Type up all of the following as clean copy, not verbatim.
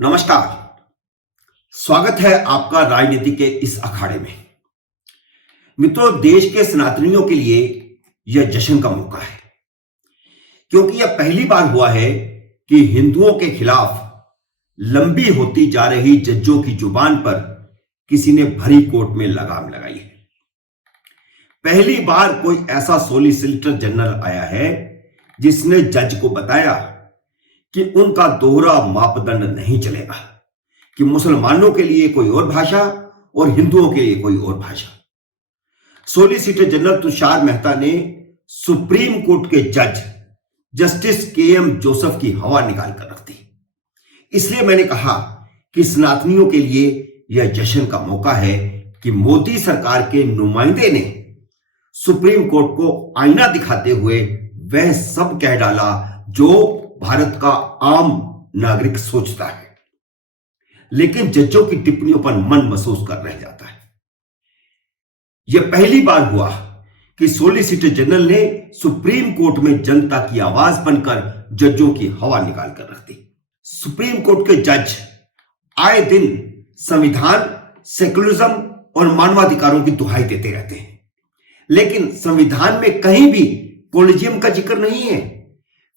नमस्कार। स्वागत है आपका राजनीति के इस अखाड़े में। मित्रों, देश के सनातनियों के लिए यह जश्न का मौका है, क्योंकि यह पहली बार हुआ है कि हिंदुओं के खिलाफ लंबी होती जा रही जज्जों की जुबान पर किसी ने भरी कोर्ट में लगाम लगाई है। पहली बार कोई ऐसा सॉलिसिटर जनरल आया है जिसने जज को बताया कि उनका दोहरा मापदंड नहीं चलेगा, कि मुसलमानों के लिए कोई और भाषा और हिंदुओं के लिए कोई और भाषा। सॉलिसिटर जनरल तुषार मेहता ने सुप्रीम कोर्ट के जज जस्टिस के.एम. जोसेफ की हवा निकाल कर रख दी। इसलिए मैंने कहा कि सनातनियों के लिए यह जश्न का मौका है कि मोदी सरकार के नुमाइंदे ने सुप्रीम कोर्ट को आईना दिखाते हुए वह सब कह डाला जो भारत का आम नागरिक सोचता है, लेकिन जजों की टिप्पणियों पर मन महसूस कर रह जाता है। यह पहली बार हुआ कि सॉलिसिटर जनरल ने सुप्रीम कोर्ट में जनता की आवाज बनकर जजों की हवा निकाल कर रख दी। सुप्रीम कोर्ट के जज आए दिन संविधान, सेकुलरिज्म और मानवाधिकारों की दुहाई देते रहते हैं, लेकिन संविधान में कहीं भी कोलिजियम का जिक्र नहीं है।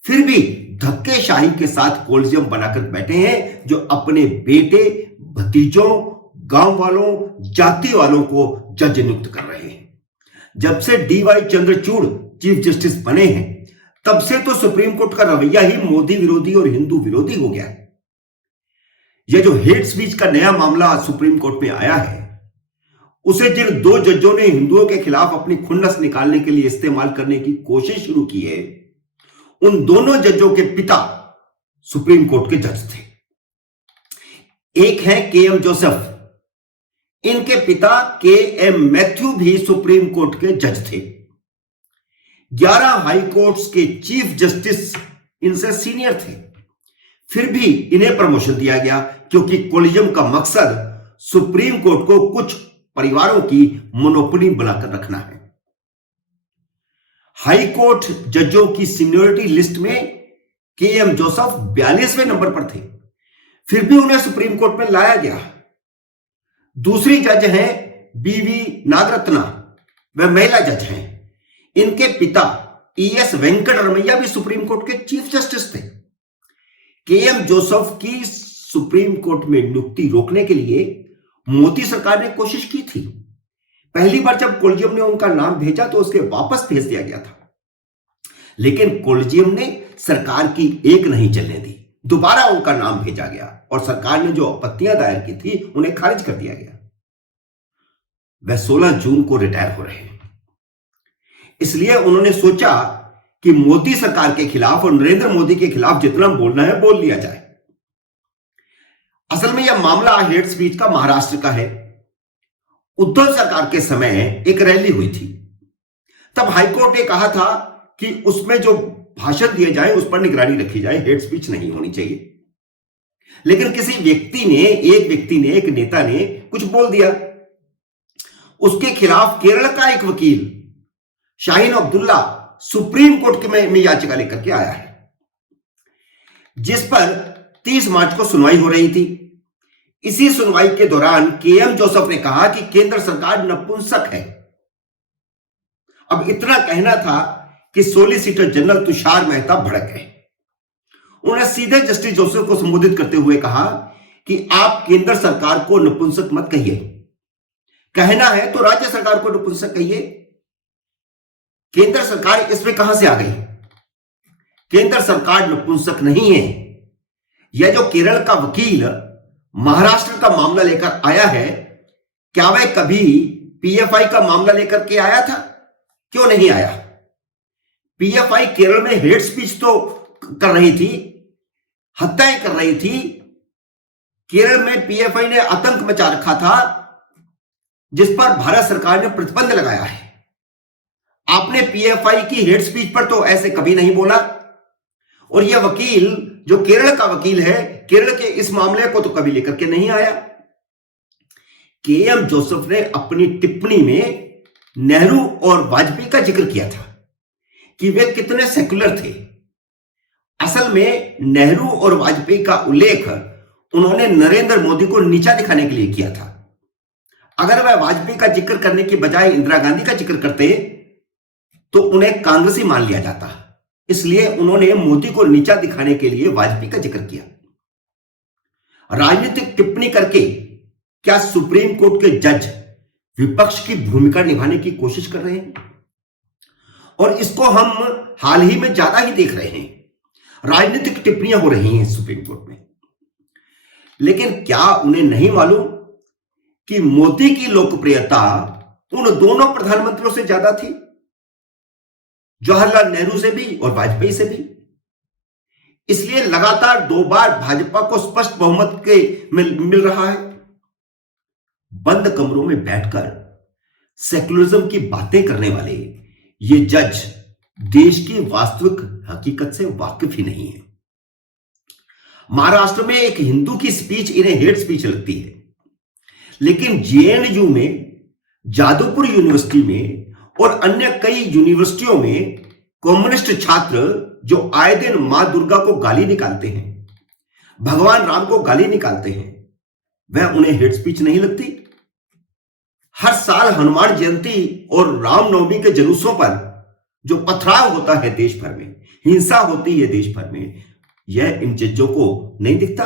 फिर भी धक्केशाही के साथ कोलिजियम बनाकर बैठे हैं, जो अपने बेटे, भतीजों, गांव वालों, जाति वालों को जज नियुक्त कर रहे हैं। जब से डी.वाई. चंद्रचूड़ चीफ जस्टिस बने हैं, तब से तो सुप्रीम कोर्ट का रवैया ही मोदी विरोधी और हिंदू विरोधी हो गया है। यह जो हेट स्पीच का नया मामला सुप्रीम कोर्ट में आया है, उसे जिन दो जजों ने हिंदुओं के खिलाफ अपनी खुन्नस निकालने के लिए इस्तेमाल करने की कोशिश शुरू की है, उन दोनों जजों के पिता सुप्रीम कोर्ट के जज थे। एक है के.एम. जोसेफ, इनके पिता के.एम. मैथ्यू भी सुप्रीम कोर्ट के जज थे। 11 हाई कोर्ट्स के चीफ जस्टिस इनसे सीनियर थे। फिर भी इन्हें प्रमोशन दिया गया, क्योंकि कोलिजियम का मकसद सुप्रीम कोर्ट को कुछ परिवारों की मोनोपोली बनाकर रखना है। हाई कोर्ट जजों की सीनियरिटी लिस्ट में के.एम. जोसेफ 42वें नंबर पर थे, फिर भी उन्हें सुप्रीम कोर्ट में लाया गया। दूसरी जज हैं बी.वी. नागरत्ना, वह महिला जज हैं। इनके पिता ई.एस. वेंकट रमैया भी सुप्रीम कोर्ट के चीफ जस्टिस थे। के.एम. जोसेफ की सुप्रीम कोर्ट में नियुक्ति रोकने के लिए मोदी सरकार ने कोशिश की थी। पहली बार जब कोलिजियम ने उनका नाम भेजा तो उसके वापस भेज दिया गया था, लेकिन कोलिजियम ने सरकार की एक नहीं चलने दी। दोबारा उनका नाम भेजा गया और सरकार ने जो आपत्तियां दायर की थी उन्हें खारिज कर दिया गया। वह 16 जून को रिटायर हो रहे हैं। इसलिए उन्होंने सोचा कि मोदी सरकार के खिलाफ और नरेंद्र मोदी के खिलाफ जितना बोलना है बोल लिया जाए। असल में यह मामला हेट स्पीच का महाराष्ट्र का है। उद्धव सरकार के समय एक रैली हुई थी, तब हाईकोर्ट ने कहा था कि उसमें जो भाषण दिए जाए उस पर निगरानी रखी जाए, हेट स्पीच नहीं होनी चाहिए। लेकिन किसी व्यक्ति ने, एक नेता ने कुछ बोल दिया। उसके खिलाफ केरल का एक वकील शाहीन अब्दुल्ला सुप्रीम कोर्ट में याचिका लेकर के आया है, जिस पर 30 मार्च को सुनवाई हो रही थी। इसी सुनवाई के दौरान के.एम. जोसेफ ने कहा कि केंद्र सरकार नपुंसक है। अब इतना कहना था कि सॉलिसिटर जनरल तुषार मेहता भड़क गए। उन्होंने सीधे जस्टिस जोसेफ को संबोधित करते हुए कहा कि आप केंद्र सरकार को नपुंसक मत कहिए, कहना है तो राज्य सरकार को नपुंसक कहिए। केंद्र सरकार इसमें कहां से आ गई? केंद्र सरकार नपुंसक नहीं है। यह जो केरल का वकील महाराष्ट्र का मामला लेकर आया है, क्या वह कभी पीएफआई का मामला लेकर के आया था? क्यों नहीं आया? पीएफआई केरल में हेट स्पीच तो कर रही थी, हत्याएं कर रही थी। केरल में पीएफआई ने आतंक मचा रखा था, जिस पर भारत सरकार ने प्रतिबंध लगाया है। आपने पीएफआई की हेट स्पीच पर तो ऐसे कभी नहीं बोला। और यह वकील जो केरल का वकील है, केरल के इस मामले को तो कभी लेकर के नहीं आया। के.एम. जोसेफ ने अपनी टिप्पणी में नेहरू और वाजपेयी का जिक्र किया था कि वे कितने सेकुलर थे। असल में नेहरू और वाजपेयी का उल्लेख उन्होंने नरेंद्र मोदी को नीचा दिखाने के लिए किया था। अगर वह वाजपेयी का जिक्र करने की बजाय इंदिरा गांधी का जिक्र करते तो उन्हें कांग्रेसी मान लिया जाता। इसलिए उन्होंने मोदी को नीचा दिखाने के लिए वाजपेयी का जिक्र किया। राजनीतिक टिप्पणी करके क्या सुप्रीम कोर्ट के जज विपक्ष की भूमिका निभाने की कोशिश कर रहे हैं? और इसको हम हाल ही में ज्यादा ही देख रहे हैं। राजनीतिक टिप्पणियां हो रही हैं सुप्रीम कोर्ट में। लेकिन क्या उन्हें नहीं मालूम कि मोदी की लोकप्रियता उन दोनों प्रधानमंत्रियों से ज्यादा थी, जवाहरलाल नेहरू से भी और वाजपेयी से भी। इसलिए लगातार 2 बार भाजपा को स्पष्ट बहुमत के मिल रहा है। बंद कमरों में बैठकर सेकुलरिज्म की बातें करने वाले ये जज देश की वास्तविक हकीकत से वाकिफ ही नहीं है। महाराष्ट्र में एक हिंदू की स्पीच इन्हें हेट स्पीच लगती है, लेकिन जेएनयू में, जादवपुर यूनिवर्सिटी में और अन्य कई यूनिवर्सिटियों में कम्युनिस्ट छात्र जो आए दिन मां दुर्गा को गाली निकालते हैं, भगवान राम को गाली निकालते हैं, वह उन्हें हेट स्पीच नहीं लगती। हर साल हनुमान जयंती और रामनवमी के जुलूसों पर जो पथराव होता है देश भर में, हिंसा होती है देश भर में, यह इन जजों को नहीं दिखता।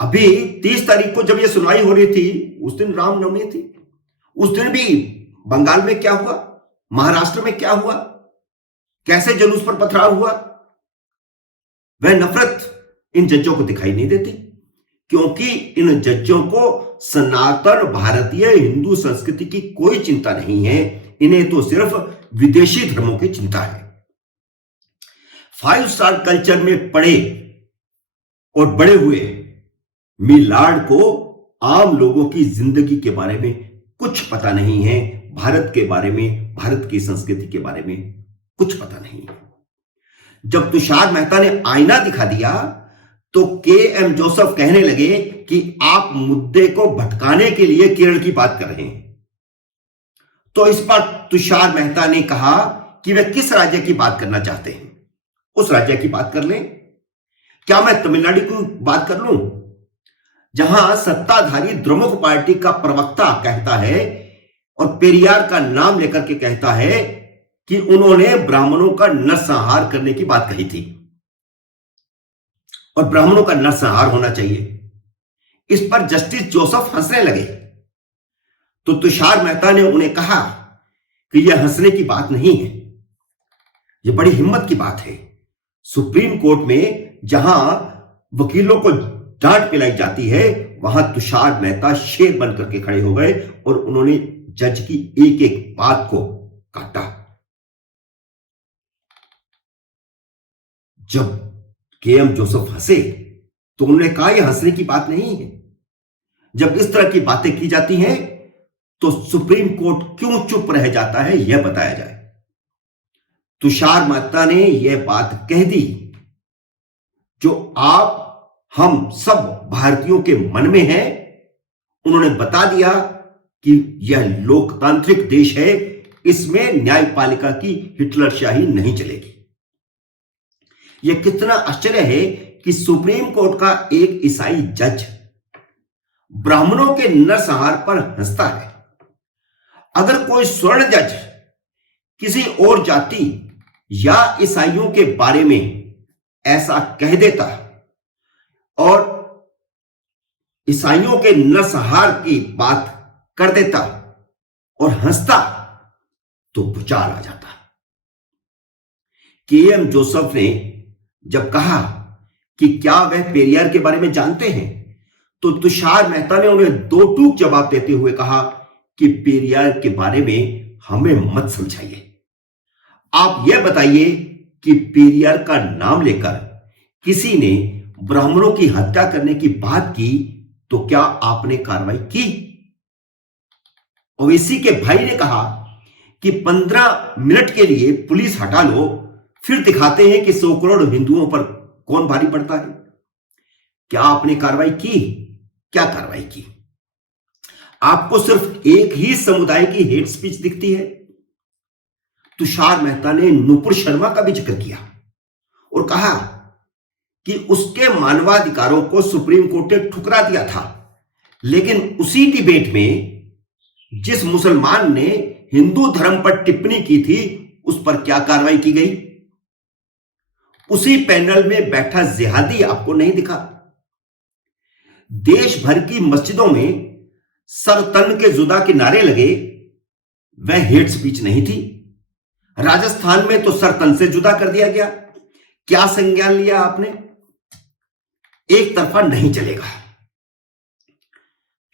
अभी 30 तारीख को जब यह सुनवाई हो रही थी, उस दिन रामनवमी थी। उस दिन भी बंगाल में क्या हुआ, महाराष्ट्र में क्या हुआ, कैसे जुलूस पर पथराव हुआ, वह नफरत इन जजों को दिखाई नहीं देती, क्योंकि इन जजों को सनातन भारतीय हिंदू संस्कृति की कोई चिंता नहीं है। इन्हें तो सिर्फ विदेशी धर्मों की चिंता है। 5 स्टार कल्चर में पढ़े और बड़े हुए मिलाड को आम लोगों की जिंदगी के बारे में कुछ पता नहीं है, भारत के बारे में, भारत की संस्कृति के बारे में कुछ पता नहीं है। जब तुषार मेहता ने आईना दिखा दिया तो के.एम. जोसेफ कहने लगे कि आप मुद्दे को भटकाने के लिए केरल की बात कर रहे हैं। तो इस पर तुषार मेहता ने कहा कि वे किस राज्य की बात करना चाहते हैं, उस राज्य की बात कर लें। क्या मैं तमिलनाडु की बात कर लूं, जहां सत्ताधारी द्रमुक पार्टी का प्रवक्ता कहता है और पेरियार का नाम लेकर के कहता है कि उन्होंने ब्राह्मणों का नरसंहार करने की बात कही थी और ब्राह्मणों का नरसंहार होना चाहिए। इस पर जस्टिस जोसेफ हंसने लगे तो तुषार मेहता ने उन्हें कहा कि यह हंसने की बात नहीं है, यह बड़ी हिम्मत की बात है। सुप्रीम कोर्ट में जहां वकीलों को डांट पिलाई जाती है, वहां तुषार मेहता शेर बनकर के खड़े हो गए और उन्होंने जज की एक एक बात को काटा। जब के.एम. जोसेफ हंसे तो उन्होंने कहा यह हंसने की बात नहीं है। जब इस तरह की बातें की जाती हैं तो सुप्रीम कोर्ट क्यों चुप रह जाता है, यह बताया जाए। तुषार मेहता ने यह बात कह दी जो आप हम सब भारतीयों के मन में है। उन्होंने बता दिया कि यह लोकतांत्रिक देश है, इसमें न्यायपालिका की हिटलरशाही नहीं चलेगी। यह कितना आश्चर्य है कि सुप्रीम कोर्ट का एक ईसाई जज ब्राह्मणों के नरसंहार पर हंसता है। अगर कोई स्वर्ण जज किसी और जाति या ईसाइयों के बारे में ऐसा कह देता और ईसाइयों के नरसंहार की बात कर देता और हंसता तो भूचाल आ जाता। के.एम. जोसेफ ने जब कहा कि क्या वह पेरियार के बारे में जानते हैं, तो तुषार मेहता ने उन्हें दो टूक जवाब देते हुए कहा कि पेरियार के बारे में हमें मत समझाइए। आप यह बताइए कि पेरियार का नाम लेकर किसी ने ब्राह्मणों की हत्या करने की बात की तो क्या आपने कार्रवाई की? ओवैसी के भाई ने कहा कि 15 मिनट के लिए पुलिस हटा लो, फिर दिखाते हैं कि 100 करोड़ हिंदुओं पर कौन भारी पड़ता है। क्या आपने कार्रवाई की? क्या कार्रवाई की? आपको सिर्फ एक ही समुदाय की हेट स्पीच दिखती है। तुषार मेहता ने नुपुर शर्मा का भी जिक्र किया और कहा कि उसके मानवाधिकारों को सुप्रीम कोर्ट ने ठुकरा दिया था, लेकिन उसी डिबेट में जिस मुसलमान ने हिंदू धर्म पर टिप्पणी की थी उस पर क्या कार्रवाई की गई? उसी पैनल में बैठा जिहादी आपको नहीं दिखा। देश भर की मस्जिदों में सर तन के जुदा के नारे लगे, वह हेट स्पीच नहीं थी। राजस्थान में तो सर तन से जुदा कर दिया गया। क्या संज्ञान लिया आपने? एक तरफा नहीं चलेगा।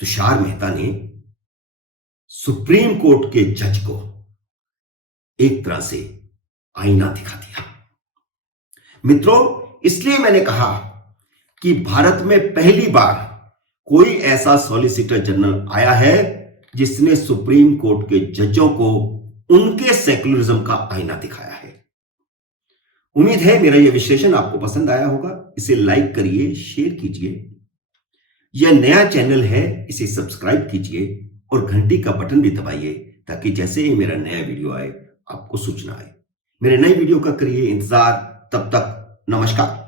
तुषार मेहता ने सुप्रीम कोर्ट के जज को एक तरह से आईना दिखा दिया। मित्रों, इसलिए मैंने कहा कि भारत में पहली बार कोई ऐसा सॉलिसिटर जनरल आया है जिसने सुप्रीम कोर्ट के जजों को उनके सेक्युलरिज्म का आईना दिखाया है। उम्मीद है मेरा यह विश्लेषण आपको पसंद आया होगा। इसे लाइक करिए, शेयर कीजिए। यह नया चैनल है, इसे सब्सक्राइब कीजिए और घंटी का बटन भी दबाइए ताकि जैसे ही मेरा नया वीडियो आए आपको सूचना आए। मेरे नए वीडियो का करिए इंतजार। तब तक नमस्कार।